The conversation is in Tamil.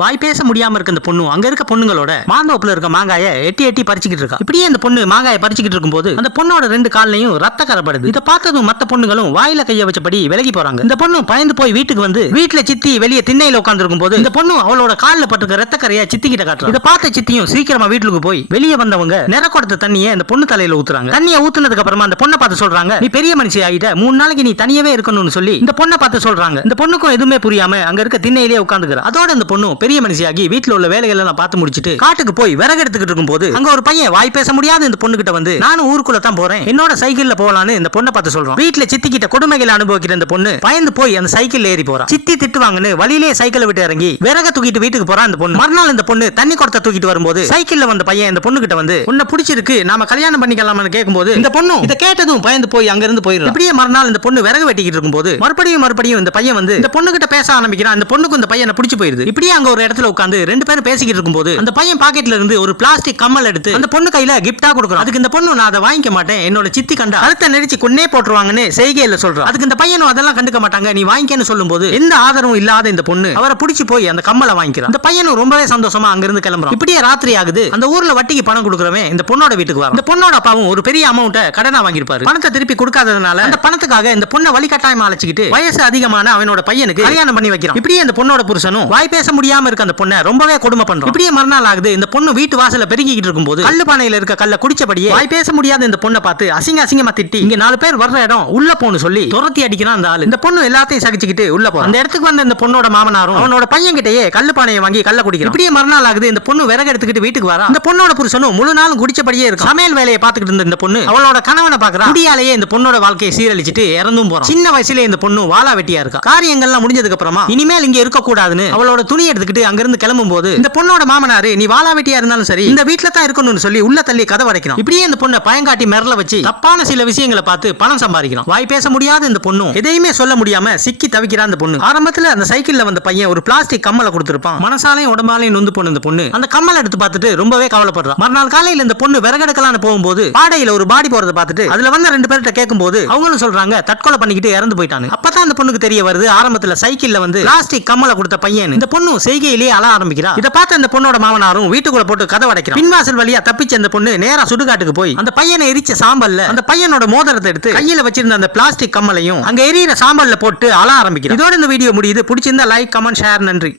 வாய் பேச முடியாம இருக்க இந்த பொண்ணு அங்க இருக்க பொண்ணுங்களோட மாந்தோப்புல இருக்க மாங்காய எட்டி எட்டி பறிச்சுக்கிட்டு இருக்கா. இப்படியே இந்த பொண்ணு மாங்காய பறிச்சுக்கிட்டு இருக்கும்போது அந்த பொண்ணோட ரெண்டு கால்லையும் ரத்த கரப்படுது. இதை பார்த்ததும் மத்த பொண்ணுங்களும் வாயில கைய வச்சபடி விலகி போறாங்க. இந்த பொண்ணு பயந்து போய் வீட்டுக்கு வந்து வீட்டுல சித்தி வெளியே திண்ணையில உட்காந்துருக்கும் போது இந்த பொண்ணு அவளோட கால்ல பட்டிருக்க ரத்த கரையா சித்தி கிட்ட காட்டுறா. இதை பார்த்த சித்தியும் சீக்கிரமா வீட்டுக்கு போய் வெளியே வந்தவங்க நிறக்குடத்த தண்ணியை அந்த பொண்ணு தலையில ஊத்துறாங்க. தண்ணியை ஊத்துனதுக்கு அப்புறமா அந்த பொண்ணை பார்த்து சொல்றாங்க நீ பெரிய மனுஷி ஆகிட்ட மூணு நாளைக்கு நீ தனியவே இருக்கணும்னு சொல்லி. இந்த பொண்ணை பார்த்து சொல்றாங்க. இந்த பொண்ணுக்கும் எதுவுமே புரியாம அங்க இருக்க திண்ணையிலே உட்காந்துக்கிறா அதோட அந்த பொண்ணு பெரிய மனுஷியாகி வீட்டுல உள்ள வேலைகள் எல்லாம் பார்த்து முடிச்சிட்டு காட்டுக்கு போய் விறகு எடுத்துக்கிட்டு இருக்கும்போது அங்க ஒரு பையன் வாய் பேச முடியாத இந்த பொண்ணு கிட்ட வந்து நானும் ஊருக்குள்ள தான் போறேன். என்னோட சைக்கிள்ல போகலான்னு இந்த பொண்ணை பார்த்து சொல்றோம் வீட்டுல சித்தி கிட்ட கொடுமைகள் அனுபவிக்கிற இந்த பொண்ணு பயந்து போய் அந்த சைக்கிள் ஏறி போறா. சித்தி திட்டுவாங்கன்னு வழியிலே சைக்கிளை விட்டு இறங்கி விறக தூக்கிட்டு வீட்டுக்கு போறா அந்த பொண்ணு. மறுநாள் இந்த பொண்ணு தண்ணி குடத்தை தூக்கிட்டு வரும்போது சைக்கிள்ல வந்த பையன் இந்த பொண்ணு கிட்ட வந்து உன்னை பிடிச்சிருக்கு நாம கல்யாணம் பண்ணிக்கலாம்னு கேட்கும்போது இந்த பொண்ணு இதை கேட்டதும் பயந்து போய் அங்க இருந்து போயிடும் இப்படியே மறுநாள் இந்த பொண்ணு விறகு வெட்டிக்கிட்டு இருக்கும்போது மறுபடியும் மறுபடியும் இந்த பையன் வந்து இந்த பொண்ணு கிட்ட பேச ஆரம்பிக்கிறான். அந்த பொண்ணுக்கு இந்த பையனை பிடிச்சி போயிருது இப்படியே அங்க ஒரு இடத்துல உட்காந்து ரெண்டு பேரும் பேசிக்கிட்டு இருக்கும்போது அந்த பையன் பாக்கெட்ல இருந்து ஒரு பிளாஸ்டிக் கம்மல் எடுத்து அந்த பொண்ணு கையில கிஃப்டா கொடுக்குறான். அதுக்கு இந்த பொண்ணு நான் அதை வாங்கிக்க மாட்டேன். என்னோட சித்தி கண்டா கழுத்தை நெரிச்சு கொன்னே போட்டுருவாங்கன்னு செய்கையில சொல்றான். அதுக்கு இந்த பையனும் அதெல்லாம் கண்டுக்க மாட்டாங்க. நீ வாங்கிக்கன்னு சொல்லும்போது எந்த ஆதரவும் இல்லாத இந்த பொண்ணு அவரை பிடிச்சி போய் அந்த கம்மலை வாங்கிக்கிறான். அந்த பையனும் ரொம்பவே சந்தோஷமா அங்கிருந்து கிளம்புறான். இப்படியே ராத்திரி ஆகுது. அந்த ஊர்ல வட்டிக்கு பணம் கொடுக்குறவன் இந்த பொண்ணோட வீட்டுக்கு வரும் இந்த பொண்ணோட அப்பாவும் ஒரு பெரிய அமௌண்ட்டை கடனா வாங்கியிருப்பாரு. பணத்தை திருப்பி கொடுக்காததுனால அந்த பணத்துக்காக இந்த பொண்ணை வழிகட்டாயமா அழைச்சிக்கிட்டு வயசு அதிகமான அவனோட பையனுக்கு கல்யாணம் பண்ணி வைக்கிறான். இப்படியே இந்த பொண்ணோட புருஷனும் வாய் பேச முடியாம இருக்க அந்த பொண்ணை ரொம்பவே கொடுமை பண்றான் இப்படியே மறுநாள் ஆகுது. இந்த பொண்ணு வீட்டு வாசல்ல பெருகிக்கிட்டு இருக்கும்போது கல்லு பானையில இருக்க கல்ல குடிச்சபடியே வாய் பேச முடியாத இந்த பொண்ணை பார்த்து அசிங்க அசிங்கமா திட்டி இங்க நாலு பேர் வர்ற இடம் உள்ள போன்னு சொல்லி துரத்தி அடிக்கிறான் அந்த ஆளு. இந்த பொண்ணு எல்லாத்தையும் சகிச்சுக்கிட்டு உள்ள போறான். அந்த இடத்துக்கு வந்த இந்த பொண்ணோட மாமனாரும் அவனோட பையன் கிட்டயே கல்லு பானையை வாங்கி கல்ல குடிக்கிறான். இப்படியே மறுநாள் ஆகுது. இந்த பொண்ணு விறகு எடுத்துக்கிட்டு வீட்டுக்கு வரா. இந்த பொண்ணோட புருஷனும் முழு நாளும் குடிச்சபடியே இருக்கும் சமையல் வேலையை பார்த்துக்கிட்டு இருந்த இந்த பொண்ணு அவளோட கணவனை பாக்குறா குடியாலேயே இந்த பொண்ணோட வாழ்க்கையை சீரழிச்சிட்டு இறந்தும் போறான். சின்ன வயசுல இந்த பொண்ணு வாழா வெட்டியா இருக்கா. காரியங்கள்லாம் முடிஞ்சதுக்கு அப்புறமா இனிமேல் இங்க இருக்க கூடாதுன்னு அவளோட துணி எடுத்துக்கிட்டு அங்கிருந்து கிளம்பும் போது இந்த பொண்ணோட மாமனாரு நீ வாழா வெட்டியா இருந்தாலும் சரி இந்த வீட்டுல தான் இருக்கணும்னு சொல்லி உள்ள தள்ளி கதை வரைக்கணும் இப்படியே இந்த பொண்ணை பயங்காட்டி மிரல வச்சு தப்பான சில விஷயங்களை பார்த்து பணம் சம்பாதிக்கணும். வாய் பேச முடியாத இந்த பொண்ணும். எதையுமே சொல்ல முடியாம சிக்கி தவிக்கிறா அந்த பொண்ணு. ஆரம்பத்துல அந்த சைக்கிள்ல வந்த பையன் ஒரு பிளாஸ்டிக் கம்மலை கொடுத்திருப்பான். மனசாலையும் உடம்பாலையும் நொந்து போன இந்த பொண்ணு. அந்த கம்மலை எடுத்து பார்த்துட்டு ரொம்பவே கவலைப்படுறான். மறுநாள் காலையில இந்த பொண்ணு விறகெடுக்கலாம்னு போகும்போது பாடையில ஒரு பாடி போறதை பார்த்துட்டு அதுல வந்த ரெண்டு பேர்கிட்ட கேட்கும்போது அவங்களும் சொல்றாங்க தற்கொலை பண்ணிக்கிட்டு இறந்து போயிட்டாங்க அப்பதான் அந்த பொண்ணுக்கு தெரிய வருது ஆரம்பத்துல சைக்கிள்ல வந்து பிளாஸ்டிக் கம்மலை கொடுத்த பையன். இந்த பொண்ணு செய்கையிலேயே அழ ஆரம்பிக்கிறா. இதை பார்த்த இந்த பொண்ணோட மாமனாரும் வீட்டுக்குள்ள போட்டு கதை அடைக்கிறான். பின்வாசல் வழியா தப்பிச்ச அந்த பொண்ணு நேரா சுடுகாட்டுக்கு போய் அந்த பையனை எரிச்ச சாம்பல்ல அந்த பையனோட மோதிரத்தை எடுத்து கையில வச்சிருந்த அந்த பிளாஸ்டிக் கம்மலையும் அங்க எரியிற சாம்பல்ல போட்டு அழ ஆரம்பிக்கிறான். இதோட இந்த வீடியோ முடியுது. பிடிச்சிருந்தா லைக் கமெண்ட் ஷேர் நன்றி.